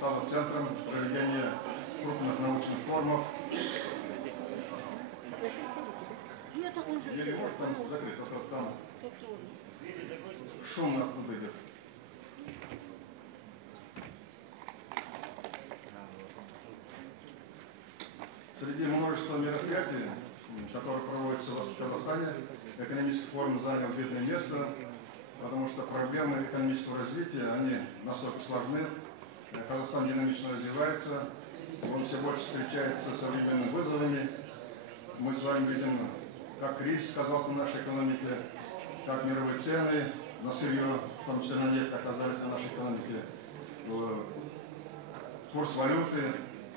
стала центром проведения крупных научных форумов. Или может там закрыть, а то там шум оттуда идет. Среди множества мероприятий, которые проводятся в Казахстане, экономический форум занял видное место, потому что проблемы экономического развития, они настолько сложны. Казахстан динамично развивается, он все больше встречается с современными вызовами. Мы с вами видим, как кризис сказался на нашей экономике, как мировые цены на сырье, в том числе на нефть, оказались на нашей экономике, курс валюты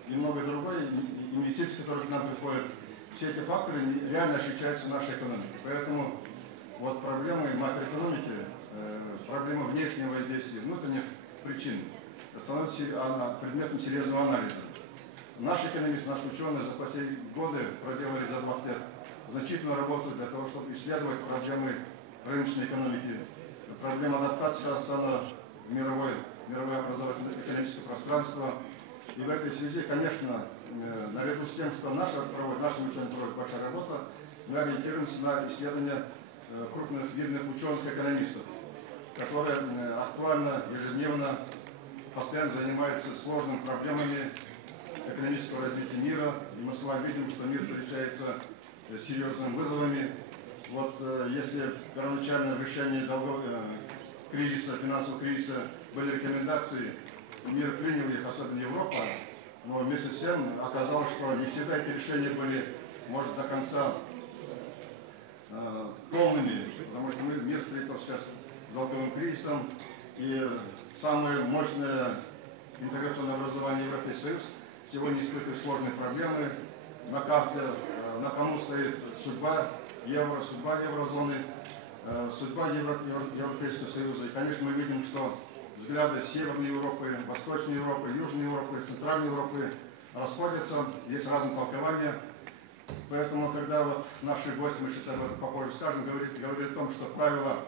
и многое другое, инвестиции, которые к нам приходят. Все эти факторы реально ощущаются в нашей экономике. Поэтому вот проблемы макроэкономики, проблемы внешнего воздействия, внутренних причин становятся предметом серьезного анализа. Наши экономисты, наши ученые за последние годы проделали за 20 лет значительную работу для того, чтобы исследовать проблемы рыночной экономики, проблемы адаптации Казахстана в мировое образовательное экономическое пространство. И в этой связи, конечно, наряду с тем, что наши ученые проводят большая работа, мы ориентируемся на исследования крупных видных ученых-экономистов, которые актуально, ежедневно, постоянно занимаются сложными проблемами экономического развития мира. И мы с вами видим, что мир встречается с серьезными вызовами. Вот если первоначально в решении кризиса, финансового кризиса были рекомендации, мир принял их, особенно Европа, но вместе с тем оказалось, что не всегда эти решения были, может, до конца полными, потому что мир встретился сейчас с долговым кризисом, и самое мощное интеграционное образование Европейский Союз сегодня испытывает сложные проблемы. На карте, на кону стоит судьба еврозоны, судьба Европейского Союза. И, конечно, мы видим, что взгляды Северной Европы, Восточной Европы, Южной Европы, Центральной Европы расходятся, есть разные толкования. Поэтому, когда вот наши гости, мы сейчас об этом попозже скажем, говорили о том, что правила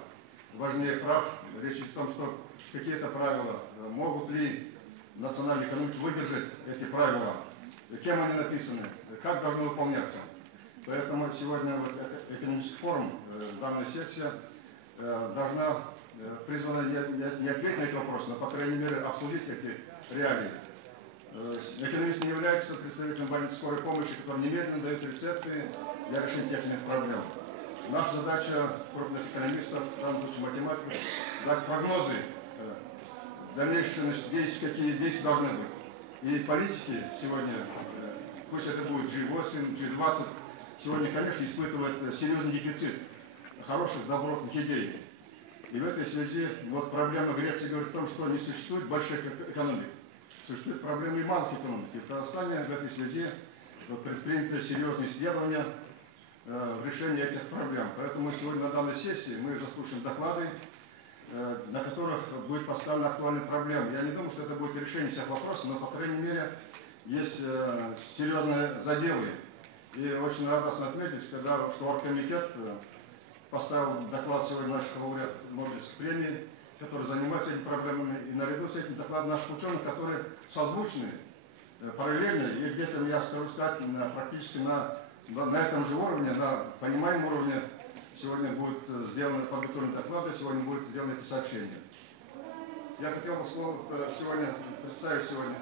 важнее прав, речь идет о том, что какие-то правила, могут ли национальная экономика выдержать эти правила, кем они написаны, как должны выполняться. Поэтому сегодня вот экономический форум, данная сессия должна призвана не ответить на эти вопросы, но, по крайней мере, обсудить эти реалии. Экономист не является представителем больницы скорой помощи, который немедленно дает рецепты для решения тех проблем. Наша задача крупных экономистов, в данном случае математиков, дать прогнозы дальнейших действий, какие действия должны быть. И политики сегодня, пусть это будет G8, G20, сегодня, конечно, испытывают серьезный дефицит хороших, добротных идей. И в этой связи вот проблема Греции говорит о том, что не существует больших экономик. Существуют проблемы и малых экономик. И в Казахстане в этой связи вот предприняты серьезные исследования в решении этих проблем. Поэтому сегодня на данной сессии мы заслушаем доклады, на которых будет поставлена актуальная проблема. Я не думаю, что это будет решение всех вопросов, но, по крайней мере, есть серьезные заделы. И очень радостно отметить, что оргкомитет поставил доклад сегодня наших лауреатов Нобелевской премии, которые занимаются этими проблемами, и наряду с этим докладом наших ученых, которые созвучны, параллельно, и где-то, я скажу сказать, практически на этом же уровне, на понимаемом уровне, сегодня будут сделаны подготовленные доклады, сегодня будут сделаны эти сообщения. Я хотел бы представить сегодня.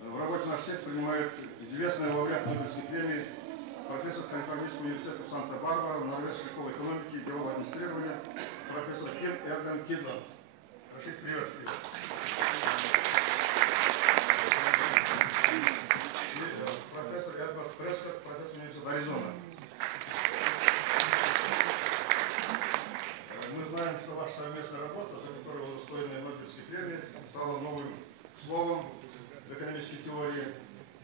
В работе нашей сессии принимают известный лауреат Нобелевской премии, профессор Калифорнийского университета Санта-Барбара, Норвежской школы экономики и делового администрирования, профессор Ким Эрден Кидлер. Прошу приветствовать. Профессор Эдвард Прескотт, профессор университета Аризона. Мы знаем, что ваша совместная работа, за которую вы удостоены Нобелевской премии, стала новым словом в экономической теории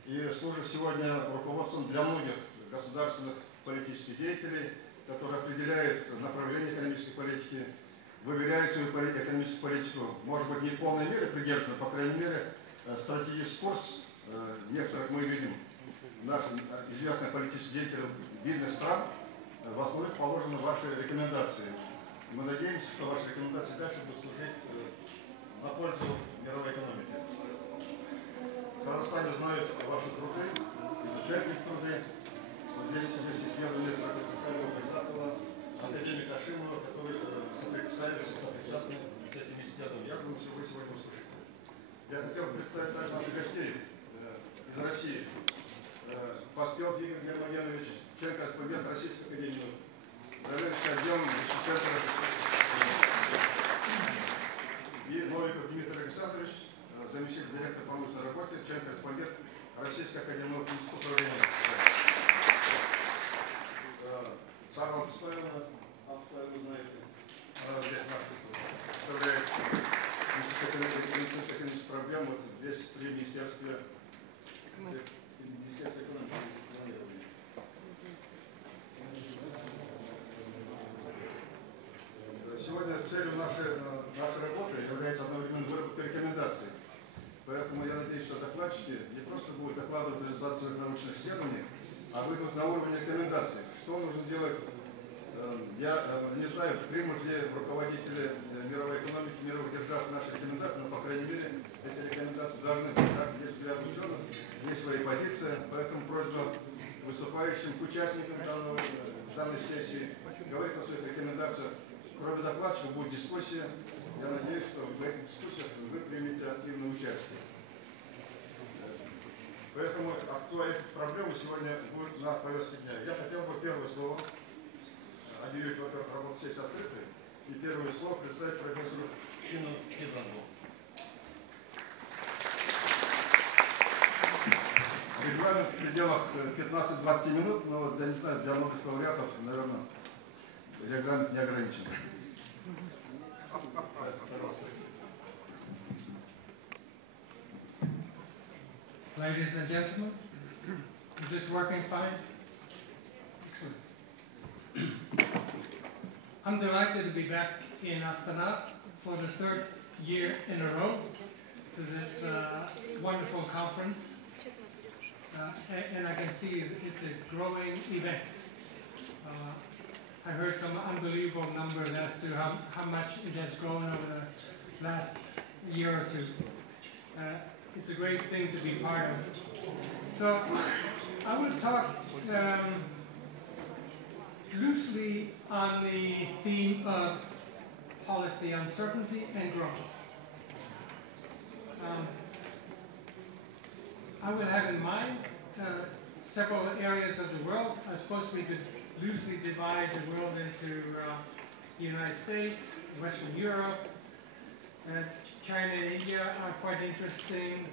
и служит сегодня руководством для многих государственных политических деятелей, которые определяют направление экономической политики, выверяют свою экономическую политику, может быть, не в полной мере придерживают, но, по крайней мере, стратегический курс некоторых мы видим, наших известных политических деятелей видных стран, в основе положены ваши рекомендации. Мы надеемся, что ваши рекомендации дальше будут служить на пользу мировой экономики. Казахстане знают ваши труды, изучают их труды. Вот здесь есть исследование профессора Казахова, академика Ашимова, который соприкасается с этими исследованиями. Я думаю, что вы сегодня услышите. Я хотел представить также наших гостей из России. Поспел Игорь Гермогенович, член-корреспондент Российской академии, заведующий отделом центра, и Новиков Дмитрий Александрович, заместитель директора по научной работе, член-корреспондент Российской академии института управления. Сарва Пустаева, вы знаете, она здесь нас представляет Институт экономических проблем, вот здесь при Министерстве экономики. Сегодня целью нашей работы является одновременно выработка рекомендаций. Поэтому я надеюсь, что докладчики не просто будут докладывать результаты своих научных исследований, а выйдут на уровень рекомендаций. Что нужно делать? Я не знаю, примут ли руководители мировой экономики, мировых держав наши рекомендации, но, по крайней мере, эти рекомендации должны быть. Так, есть взгляд ученых, есть свои позиции, поэтому просьба выступающим к участникам данной сессии говорить о своих рекомендациях. Кроме докладчиков будет дискуссия. Я надеюсь, что в этих дискуссиях вы примете активное участие. Поэтому актуальные проблемы сегодня будут на повестке дня. Я хотел бы первое слово объявить, во-первых, работу сессии открытой, и первое слово представить профессору Кину Киданову. Регламент в пределах 15-20 минут, но вот, я не знаю, для многих лауреатов, наверное, регламент не ограничен. Ladies and gentlemen, is this working fine? Excellent. I'm delighted to be back in Astana for the third year in a row to this wonderful conference. And I can see it's a growing event. I heard some unbelievable numbers as to how much it has grown over the last year or two. It's a great thing to be part of. So I will talk loosely on the theme of policy uncertainty and growth. I will have in mind several areas of the world. I'm supposed to loosely divide the world into the United States, Western Europe, China and India are quite interesting.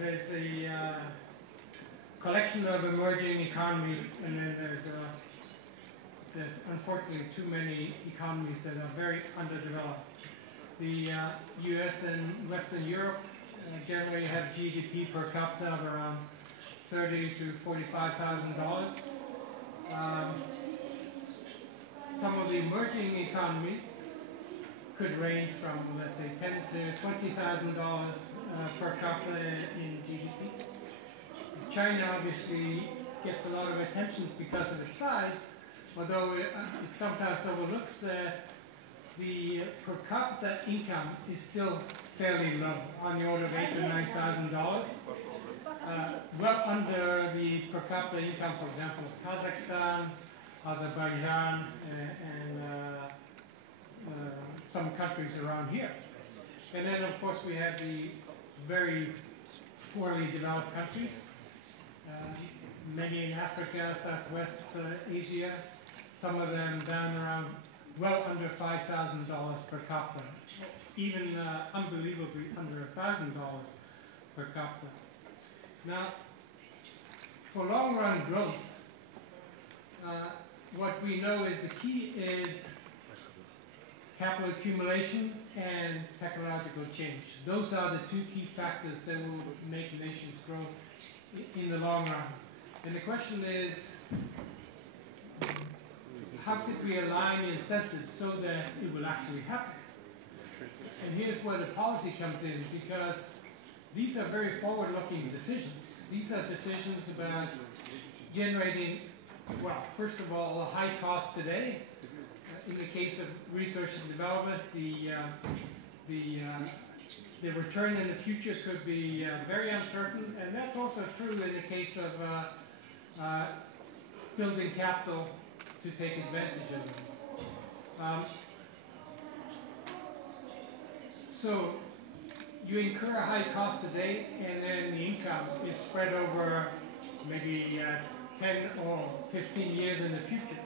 There's a collection of emerging economies, and then there's unfortunately too many economies that are very underdeveloped. The US and Western Europe generally have GDP per capita of around $30,000 to $45,000. Some of the emerging economies could range from, let's say, $10,000 to $20,000 per capita in GDP. China obviously gets a lot of attention because of its size, although it's sometimes overlooked. The per capita income is still fairly low, on the order of $8,000 to $9,000. Well under the per capita income, for example, of Kazakhstan, Azerbaijan, and some countries around here. And then, of course, we have the very poorly developed countries, many in Africa, Southwest Asia, some of them down around well under $5,000 per capita, even unbelievably under $1,000 per capita. Now, for long-run growth, what we know is the key is capital accumulation and technological change. Those are the two key factors that will make nations grow in the long run. And the question is, how could we align incentives so that it will actually happen? And here's where the policy comes in, because these are very forward-looking decisions. These are decisions about generating, well, first of all, a high cost today. In the case of research and development, the the return in the future could be very uncertain, and that's also true in the case of building capital to take advantage of it. So you incur a high cost today, and then the income is spread over maybe 10 or 15 years in the future.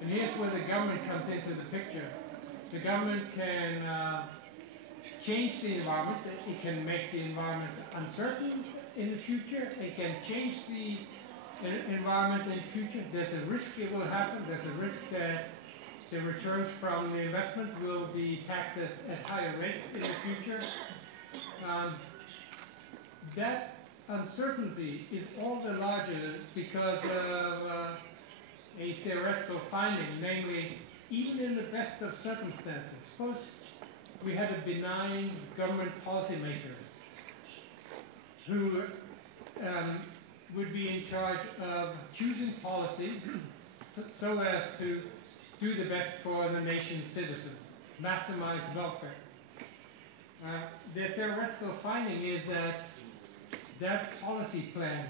And here's where the government comes into the picture. The government can change the environment. It can make the environment uncertain in the future. It can change the environment in the future. There's a risk it will happen. There's a risk that the returns from the investment will be taxed at higher rates in the future. That uncertainty is all the larger because of a theoretical finding, namely, even in the best of circumstances, suppose we had a benign government policymaker who would be in charge of choosing policy so as to do the best for the nation's citizens, maximize welfare. The theoretical finding is that that policy plan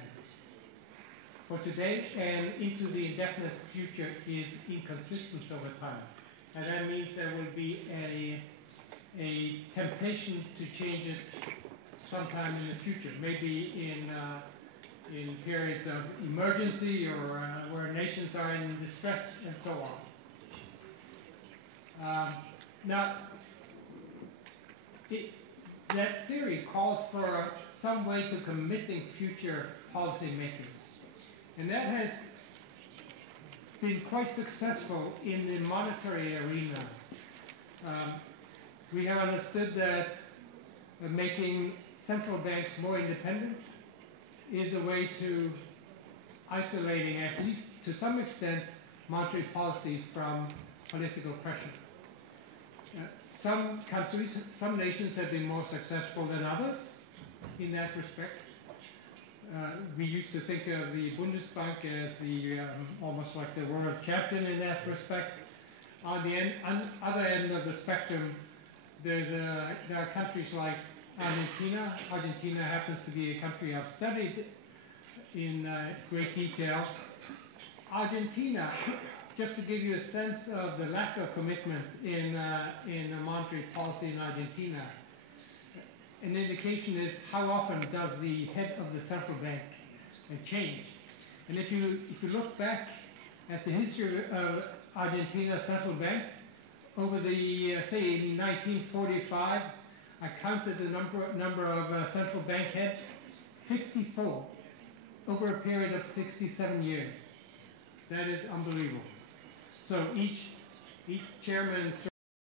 for today and into the indefinite future is inconsistent over time. And that means there will be a temptation to change it sometime in the future, maybe in periods of emergency or where nations are in distress and so on. Now, that theory calls for some way to committing future policymakers. And that has been quite successful in the monetary arena. We have understood that making central banks more independent is a way to isolating, at least to some extent, monetary policy from political pressure. Some countries, some nations have been more successful than others in that respect. We used to think of the Bundesbank as the almost like the world champion in that respect. On the other end of the spectrum, there are countries like Argentina. Argentina happens to be a country I've studied in great detail. Argentina, just to give you a sense of the lack of commitment in monetary policy in Argentina, an indication is how often does the head of the central bank change. And if you look back at the history of Argentina's central bank, over the, say, in 1945, I counted the number of central bank heads, 54, over a period of 67 years. That is unbelievable. So each chairman